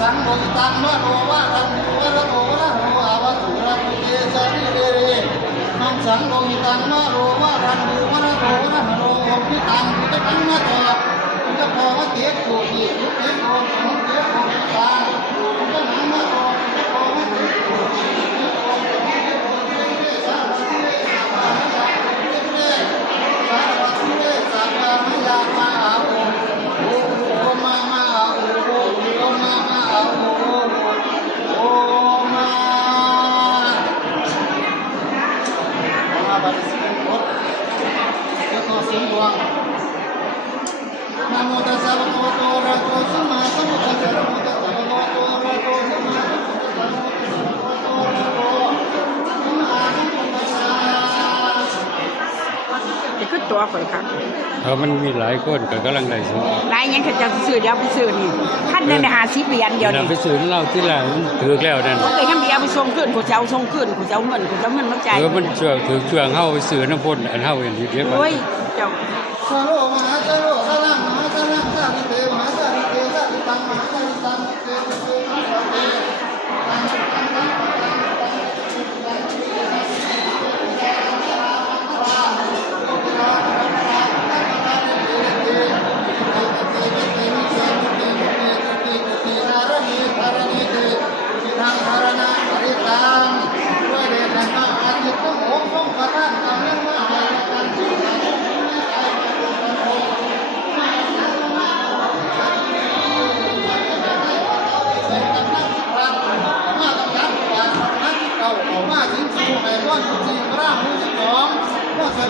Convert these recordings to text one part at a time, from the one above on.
สังโฆตังมะโนวะรังวะระโนวะโนอาวะสุระมุเตจาริเรเรมังสังโฆตังมะโนวะรังวะระโนวะโนพิตังพิตังมะโตจะพอวะเตโกอิเตโกสังเตโกตังจะนังมะโตจะพอวะเตโกอิเตโกสังเตโกสังเตโกสารวัตถุเรสัพพะมะยามาอาโอโอมามาอาโอโอมามาอาโอโอมาบัดสิเป็นบทแล้วก็เสียงดวงนะโมตัสสะภะคะวะโตอะระหะโตสัมมาสัมพุทธัสสะนะโมตัสสะภะคะวะโตอะระหะโตสัมมาสัมพุทธัสสะนะโมตัสสะภะคะวะโตอะระหะโตสัมมาสัมพุทธัสสะจะขึ้นตัวข่อยครับมันมีหลายคนก็กำลังได้ซื้อหลายยังเขาจะซื้อเดี๋ยวไปซื้อนี่ท่านใน50เหรียญเดียวนี่ไปซื้อเราที่ละมันถือแล้วนั่นเขาเคยทำเดียวไปส่งขึ้นกูจะเอาส่งขึ้นกูจะเอาเงินมาจ่ายมันช่วงถือช่วงเฮาไปซื้อน้ำพ่นอันเฮาเห็นทีเดียวโอ้ยเจ้าสโลมหาสโลสลังมหาสลังสาริเตมหาสาริเตสาริตังมหาสาริตังเตเตมหาสาริเต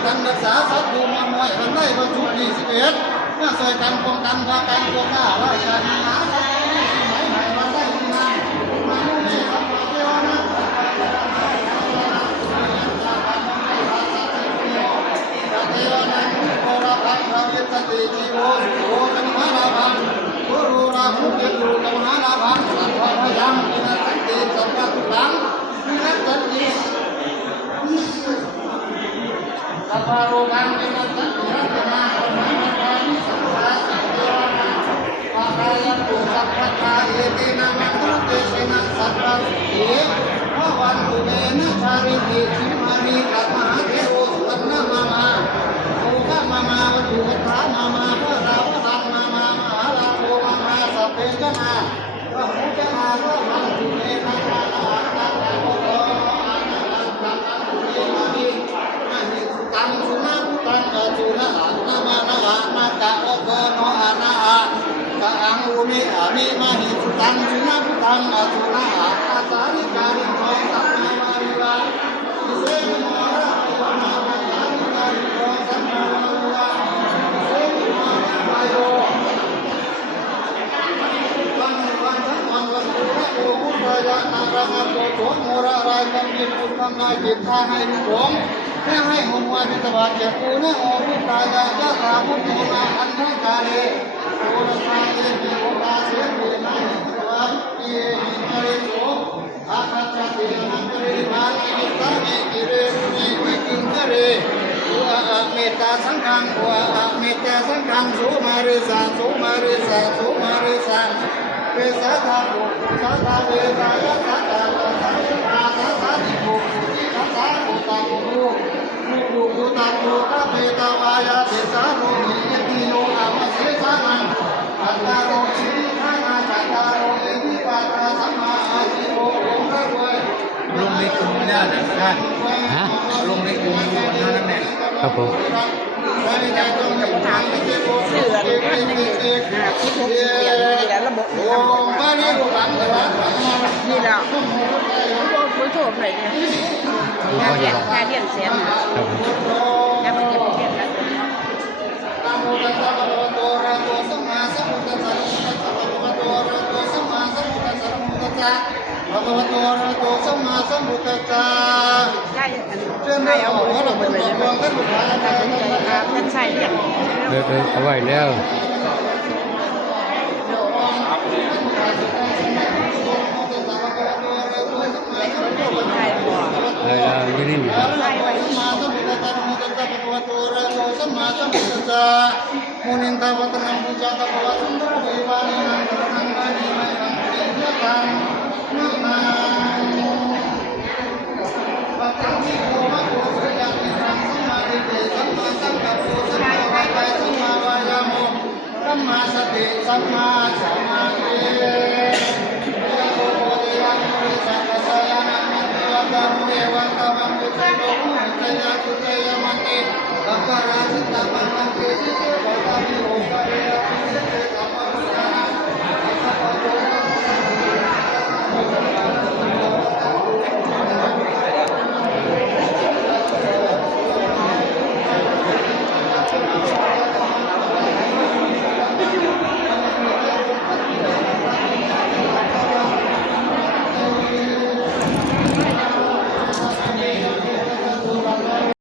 กันรักษาสัตว์ดูมันไว้กันได้บรรจุ21เมื่อช่วยกันป้องกันพากันตัวกล้าราชาหาสัตว์ไหนไหนมาได้ที่นั่นมาดูนี่ครับเทวนาเทวนาโอราภังพระเวทติจิโวสุโขกันมหาลาภังกุรุราภุเกตุกันมหาลาภังสัพพะพยังมินัสสันติสัพพะทุลังมินัสสันติสัพพะโรกังมินัสสันติรัตนาสัมมาทานิสัพพะสัพเพวนาปะกายันตุสัพพะทาเอตินะมังคุเตชินะสัพพะสุเตภวันตุเมนะชาริติชิมาริกัตมหาเทโวสุวรรณมามาโอฆะมามาวัตถุวัฏฐามามาพระราวรังมามามหาลาโภมามาสัพเพจนาพระหูจนาพระวันตุเมนะชาละหังตังตังโอโตอานังตังตังตุเมมานิตังสุนาพุตังอาจุนะอานามานะอานะกะโอโกโนอานะอากะอังอุมิอามิมาหิสุตังสุนาพุตังอาจุนะอาอาสาริกาลิโกสัมมามาริวาอิเสมิมาระโยนาอาสาริกาลิโกสัมมามาริวาอิเสมิมาระวายโยวันทั้งวันวันตุระโอมุตยะนารังโตโตโมระรายกัมยิปุตังนาจิตทาให้ลุกหลงให้หงวันตะวันเจ้ากูนะโอพุตายะยะสามุตโตนาอันทกาเลโอระสาเอปิโอตาเสปินาหิตวะเยหิมะเรโสอาคัจจตินังเรมานิตามิกิเรมิวิกิงเรอุอะเมตตาสังฆังอุอะเมตตาสังฆังสุมาริสาสุมาริสาสุมาริสาเวสาธาโภสาธาเวทายะสัตตาสัตตาสัตตาติโภติสัตตาโภตาโภลูกุตาโภกะเปตาวายาเตสาโรหิยติโนอามะเสสานังอัตตาโรหิทานาจัตตาโรหิปัตตาสัมมาอาชิโภองค์พระรวยลงในกลุ่มไม่ได้นะท่านลงในกลุ่มวันนั้นแหละครับผมถามเสือท่านนี่16เหรียญนี่แหละระบบนี่แล้วคุยโทษเลยเนี่ยค่าเรียนเสียนะแล้วมันจะเปลี่ยนกันนะโมตัสสะภะคะวะโตอะระหะโตสัมมาสัมพุทธัสสะนะโมตัสสะภะคะวะโตอะระหะโตสัมมาสัมพุทธัสสะนะโมตัสสะภะคะวะโตอะระหะโตสัมมาสัมพุทธัสสะได้เรื่องได้เอาหัวลงไปเลยนะตัดสินใจครับท่านชายเรียกเอาไว้แล้วอยู่นี่มีมุนินทวัตนังพุจาตะภวะสุนทรวิวานินังนังมานิมัยนังปริญญา สัมมาสติสัมมาสมาธิโยโกเดวังมุสัพพะสยานังมิวัตมุเอวัตวังมุเตโลมุเตยะตุเตยะมันเต Bapa rasa tak mampu kita, bapa di rumah dia, kita